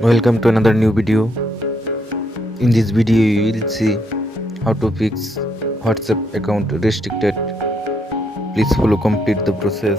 Welcome to another new video. In this video you will see how to fix WhatsApp account restricted. Please follow complete the process.